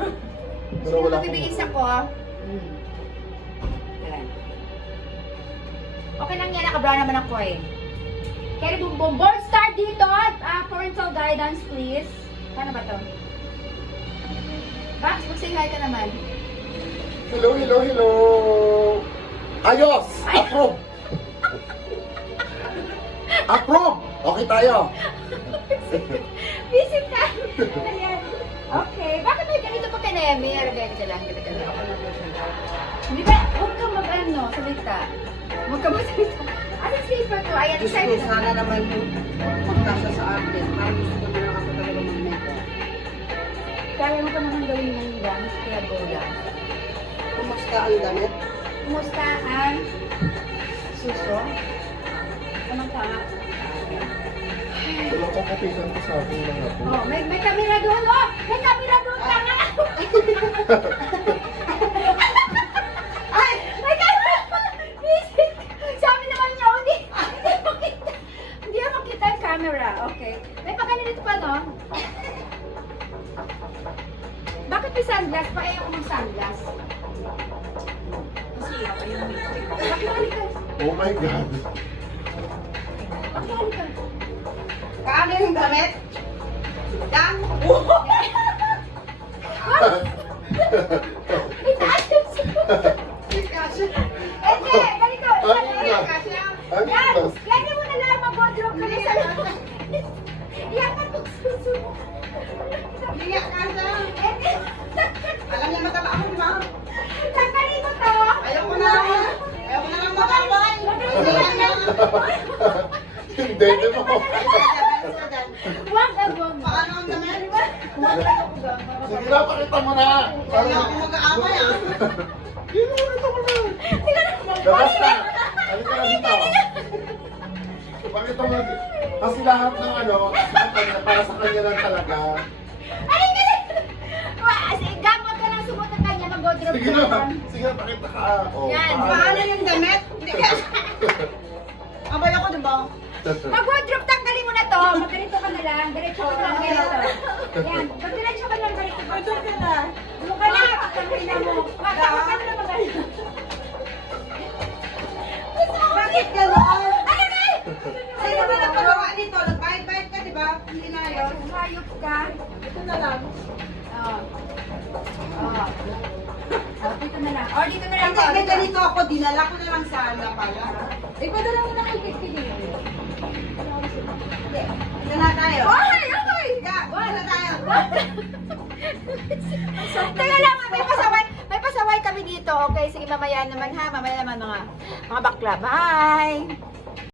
Pero Sino wala mabibigis akong- ako? Ayan. Okay lang yan, nakabra naman ako eh. Kaya bumbong, born star dito. Parental guidance, please. Paano ba to? Max, mag-say hi ka naman. Hello, hello, hello! Ayos! Approve! Approve! Okay tayo! Visit ka! Ayan. Okay. Bakit may ganito pa ka na? May ganito lang. Hindi ba? Huwag kang mag-ano, salita. Huwag kang magsalita. Ano yung sleeper ko? Ayan, Gusto excited. sana naman magkasa sa akin. Parang gusto ko na lang ako talaga mag-makeup. Kaya mo pa naman gawin ng dance, kaya go lang. Kumusta ang damit? Kumusta ang suso? Anong tama? Wala akong kapitan ko sa akin lang ako. Oh, may camera doon, oh! May camera doon, tanga! Ay! May camera! Visit! Sabi naman niya, hindi makita. Hindi makita ang camera. Okay. May pagkalinito pa, no? Bakit may sunglass pa? Ayaw ko mag-sunglass. Bakit halika? Oh my God! Bakit halika? Kaano yung damit? Yan! Itaas yung suso! Hindi! Ganito! Ano Yan! yun? Ganyan mo na lang mag-wardrobe ka na sa Yan ang suso mo! Liyak ka siya! Alam niya mataba ako, di ba? Tanggalin mo to! Ayaw ko na! Ayaw ko na lang makawal! Hindi, di mo. Wag ang wag mo! Paano ang damit? Wag ang wag mo! Sige na, pakita mo na! Ayaw ako mag-aaway ah! Hindi mo, pakita mo na! Tingnan mo! Labas na! Halika na dito! Pakita mo na dito. Kasi lahat ng ano, para sa kanya lang talaga. Ay, ganun! Gamot ka lang sumot ng kanya, mag-wardrobe Sige ka na, lang. sige na, pakita ka. Oh, Yan, Paano yung damit? Hindi ka... Abay ako, di ba? Mag-wardrobe, tanggalin mo na to. Magganito ka na lang. Diretso ka lang. Ganito. Yan. Pag-diretso ka lang. Ganito. Doon ka na! Doon ka na. Tanggalin na mo. Magkakot ka na mag-ano. Bakit gano'n? Ay, ay! Sino ba nagpagawa dito? Nag-bite-bite ka, di ba? Hindi na yun. Hayop ka. Ito na lang. Oo. Oo. Oh, dito na lang. Or dito na lang. Hindi, may ganito ako. Dinala ko na lang sana pala. Ipadala mo na kay Kiki. Ito na tayo. Oy! Oy! Ika, ito na tayo. Teka lang, may pasaway kami dito. Okay, sige mamaya naman ha. Mamaya naman mga bakla. Bye!